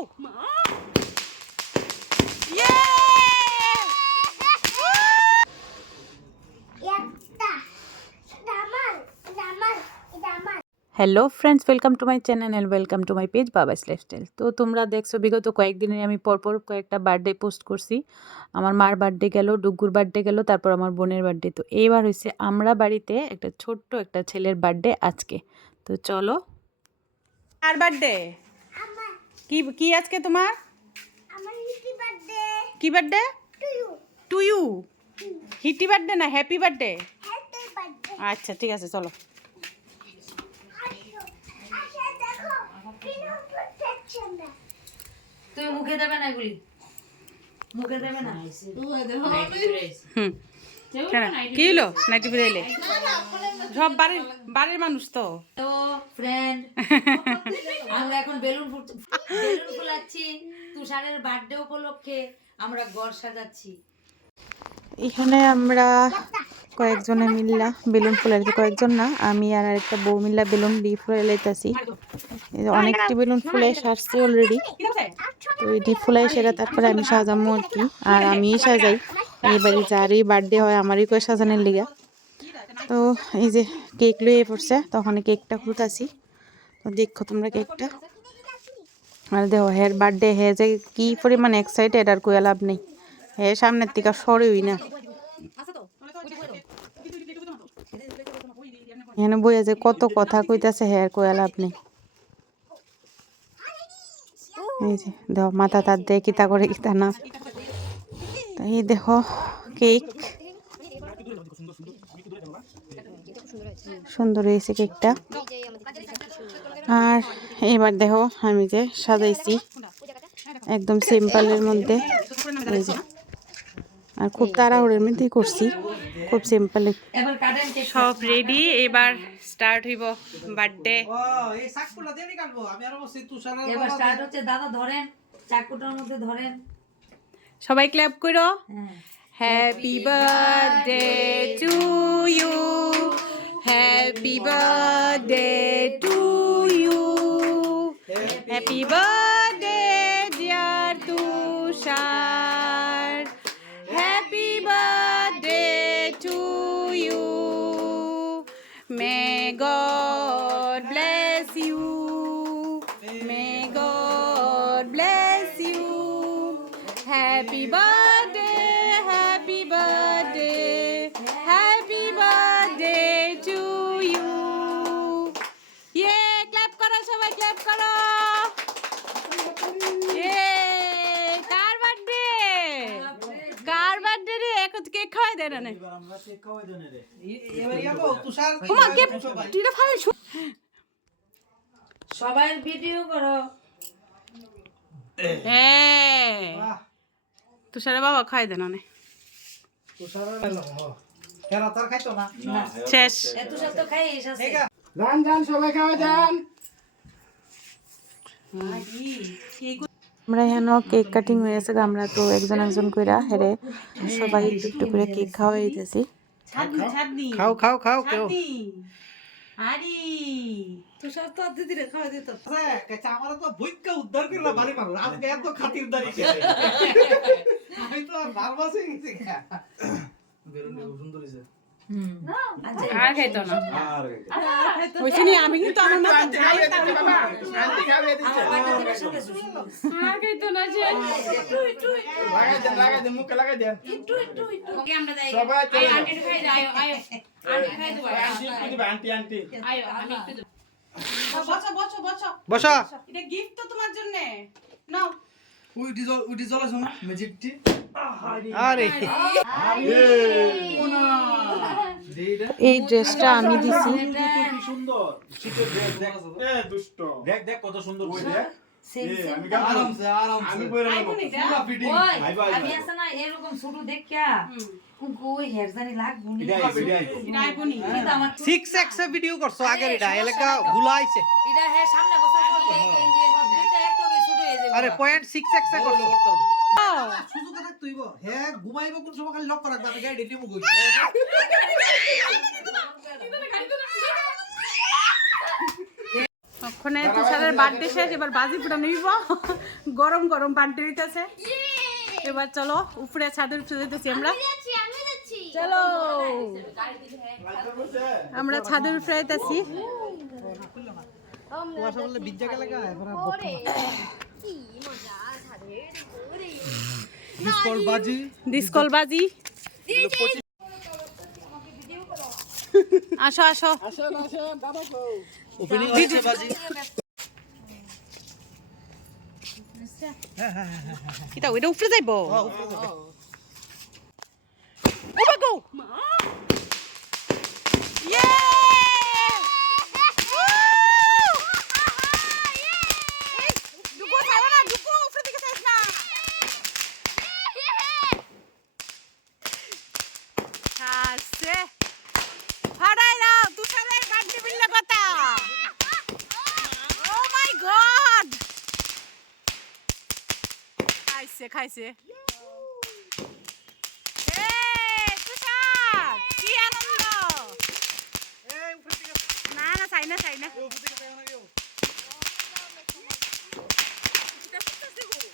Hello friends, welcome to my channel and welcome to my page Baba's lifestyle. তো তোমরা দেখছো বিগত কয়েকদিনে আমি পরপর কয়েকটা বার্থডে পোস্ট করছি। আমার মার বার্থডে গেল, ডুগ্গুর বার্থডে গেল, তারপর আমার বোনের বার্থডে। তো এইবার হয়েছে আমরা বাড়িতে একটা ছোট্ট একটা ছেলের বার্থডে আজকে। তো চলো। আর বার্থডে কি কি আজকে তোমার? কি বার্থডে? To you. হিটি বার্থডে না হ্যাপি বার্থডে? আচ্ছা ঠিক আছে, চলো। তুই মুখে দেবে না, এগুলি মুখে দেবে না। কি হলো নাইটি ফিরাইলে? সব বাড়ির মানুষ তো ফ্রেন্ড, আমরা এখন বেলুন ফুলাচ্ছি তুষারের বার্থডে উপলক্ষে। আমরা ঘর সাজাচ্ছি। এখানে আমরা কয়েকজনে মিল্লা বেলুন ফুলাইছি, কয়েকজন না, আমি আর একটা বউ মিল্লা বেলুন দিয়ে ফুলাইতেছি। অনেকটি বেলুন ফুলাই সারছি অলরেডি। তো এটি ফুলাই সেটা তারপরে আমি সাজামো আর কি। আর আমিই সাজাই এবারে, যারই বার্থডে হয় আমারই করে সাজানোর লিগা। তো এই যে কেক লইয়ে পড়ছে, তখন কেকটা খুলতাছি। তো দেখো তোমরা কেকটা। আর দেখো হের বার্থডে, হে যে কি পরিমাণ এক্সাইটেড আর কইয়া লাভ নেই। হে সামনের থেকে সরেই না, এখানে বইয়া যে কত কথা কইতাছে, হে আর কইয়া লাভ নেই। এই যে দেখো মাথা তার দিয়ে কিতা করে কিতা না। তো এই দেখো কেক, সুন্দর হয়েছে কেকটা। আর এবার দেখো আমি যে সাজাইছি একদম সিম্পলের মধ্যে, এই যে আর খুব তাড়াহুড়োর মধ্যেই করছি, খুব সিম্পলে। সব রেডি, এবার স্টার্ট হইব বার্থডে। এবার স্টার্ট হচ্ছে। দাদা ধরেন, চাকুটার মধ্যে ধরেন, সবাই ক্ল্যাপ করো। Happy birthday to you, happy birthday to you, happy birthday dear Tushar, happy birthday to you, may God bless you, may God bless you, happy birthday, happy birthday, happy birthday to you. ইয়ে clap করো, সবাই clap করো। ইয়ে কার birthday? কার birthday রে? এখন cake খাওয়াই দেয় না। সবাই ভিডিও করো। তুষারের বাবা খাই দেন না, শেষ। তুষার তো খাই এসেছে। সবাই খাওয়া যান। আমরা এখানে কেক কাটিং হয়ে গেছে, আমরা তো একজন একজন কইরা হেরে সবাই একটু একটু করে কেক খাওয়াই দিতেছি। খাও খাও খাও কেউ। আরে তুষার তো দিদি রে খাওয়া দিত। আমার তো ভুইকা উদ্ধার করলা বাড়ি মারো, আজকে এত খাতিরদারি করে আমি তো নার্ভাস হয়ে গেছি। বেলুনটা খুব সুন্দর হইছে। আর খাইতো না, হইছে নি। আমি কিন্তু আমার মা যাই বাবা শান্তি খাবে দিচ্ছে। আর খাইতো না যে লাগাই দেন মুখে লাগাই দেন। একটু ওকে আমরা যাই। সবাই চলে আয় আন্টি খাই দাও, আয় আয় আন্টি খাই দাও, আন্টি আন্টি আয় আমি একটু দেব। বসা। এটা গিফট তো তোমার জন্য নাও। উইডি জল আছে না ম্যাজিকটি। আরে এই ড্রেসটা আমি দিছি। কি সুন্দর শীতের ড্রেস দেখ। এ দুষ্ট দেখ দেখ কত সুন্দর বই দেখ। আমি আরামসে আমি বইরা নেব পুরো ফিটিং। আমি আসা না এরকম ছোট দেখা কই হেরজানি লাগবো নি। এটা আইবনি কিন্তু আমার 6x এ ভিডিও করছো আগের এটা এলাকা ভুলাইছে। এটা হে সামনে বছর করলে এই যে সবটা একটু ছোট হয়ে যাবে। আরে 0.6x এ করছো। সুযোগ থাক তুইব হে ঘুমাইবো কোন সময় খালি লক করা রাখবে, আমি গাড়ি নিমু কই। ওখানে তুষারের বার্থডে শেষ, এবার বাজি ফুটানো নিব। গরম গরম বার্থডে হইতেছে। এবার চলো উপরে ছাদের উপরে যেতেছি আমরা। চলো আমরা ছাদের উপরে যেতেছি। কুয়াশা বললে বিজ্জা গেলে গা এখন আর ডিসকল বাজি ডিসকল বাজি। আসো আসো, ওপেনিং হচ্ছে বাজি। কিটা ওইটা উপরে যাইবো? ও বাগো ইয়ে দুকো ছাড়া না, দুকো উপরে দিকে যাইস না। আসছে হারাই না তুষারের বার্থডে বিল্লা কথা। ও মাই গড, খাইছে খাইছে। তুষার কি আনন্দ! না না চাই না চাই না।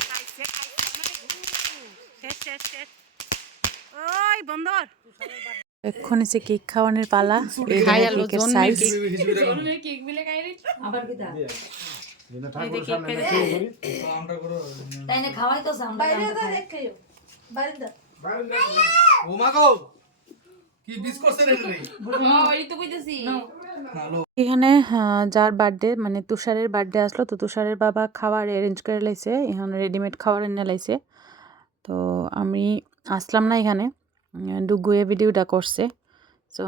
খাইছে, শেষ শেষ শেষ। ওই বন্দর এখন এসে কেক খাওয়ানোর পালা। এই কেকের সাইজ জন্মের কেক বিলে খাইলি আবার কি তা আমরা করো তাই না খাওয়াই তো আমরা ও মা গো কি বিস করছে রে রে ওই তো কইতাছি হ্যালো এখানে যার বার্থডে মানে তুষারের বার্থডে আসলো, তো তুষারের বাবা খাবার অ্যারেঞ্জ করে লাইছে, এখানে রেডিমেড খাবার এনে লাইছে। তো আমি আসলাম না এখানে, ডুগুয়ে ভিডিওটা করছে। তো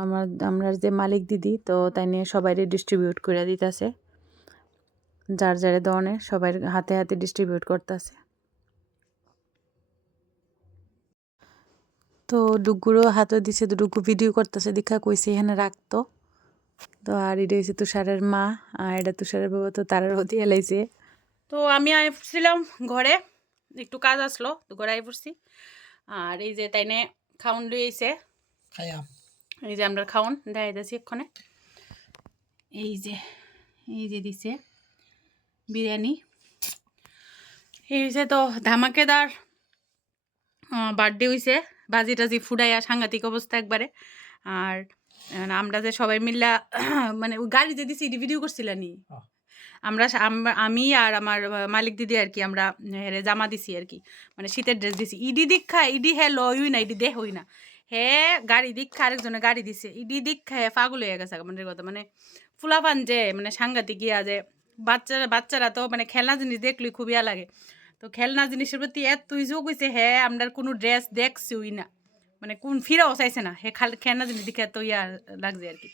আমরা যে মালিক দিদি, তো তাই নিয়ে সবাইরে ডিস্ট্রিবিউট করে দিতেছে, যার যার ধরনের সবাই হাতে হাতে ডিস্ট্রিবিউট করতেছে। তো ডুগুরও হাতও দিছে, তো ডুগু ভিডিও করতেছে দেখা কইছে এখানে রাখতো। তো আর এটা হচ্ছে তুষারের মা, আর এটা তুষারের বাবা, তো তারাও দিয়ে লাইছে। তো আমি আসছিলাম ঘরে, একটু কাজ আসলো, তো ঘরে আই পড়ছি। আর এই যে তাইনে খাউন লইছে, খায়া এই যে আমরা খাউন দেখাই দিয়েছি এক্ষণে। এই যে দিছে বিরিয়ানি। এই যে তো ধামাকেদার বার্থডে হইছে, বাজি টাজি ফুডাইয়া সাংঘাতিক অবস্থা একবারে। আর আমরা যে সবাই মিল্লা মানে গাড়ি যে দিছি ভিডিও করছিলানি আমি আর আমার মালিক দিদি আর কি, আমরা জামা দিছি আর কি, মানে শীতের ড্রেস দিছি। ইডি দীক্ষা ইডি হে লই না, ইডি দেহ হই না, হে গাড়ি দীক্ষা আরেকজনে গাড়ি দিছে, ইডি দীক্ষা হে পাগল হয়ে গেছে মানে কথা। মানে ফুলাফান যে মানে সাংঘাতিক ইয়া, যে বাচ্চারা তো মানে খেলনা জিনিস দেখলেই খুব ইয়া লাগে। তো খেলনা জিনিসের প্রতি এতই যোগ হয়েছে, হ্যাঁ আমরা কোনো ড্রেস দেখছিই না, মানে কোন ফিরাও চাইছে না, হে খেলনা জিনিস দেখে এত ইয়া লাগছে আর কি।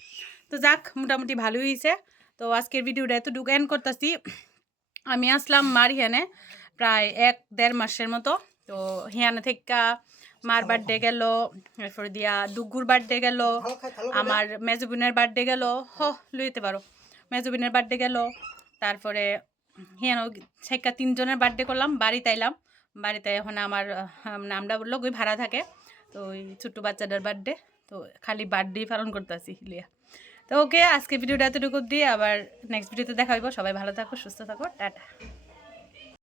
তো যাক মোটামুটি ভালোই হয়েছে। তো আজকের ভিডিওটা এতটুকু এন্ড করতেছি। আমি আসলাম মার হিয়ানে প্রায় 1-1.5 মাসের মতো। তো হিয়ানে থেকে মার বার্থডে গেল, এরপর দিয়া ডুগুর বার্থডে গেল, আমার মেজবিনের বার্থডে গেল, লইতে পারো মেজবিনের বার্থডে গেল, তারপরে হিয়ানো সেকা 3 জনের বার্থডে করলাম। বাড়িতে আইলাম, বাড়িতে এখন আমার আমরা বললো ওই ভাড়া থাকে, তো ওই ছোট্ট বাচ্চাটার বার্থডে, তো খালি বার্থডে পালন করতেছি লিয়া। তো ওকে আজকে ভিডিওটা এতটুকু দিয়ে আবার নেক্সট ভিডিওতে দেখা হইব। সবাই ভালো থাকো, সুস্থ থাকো, টাটা।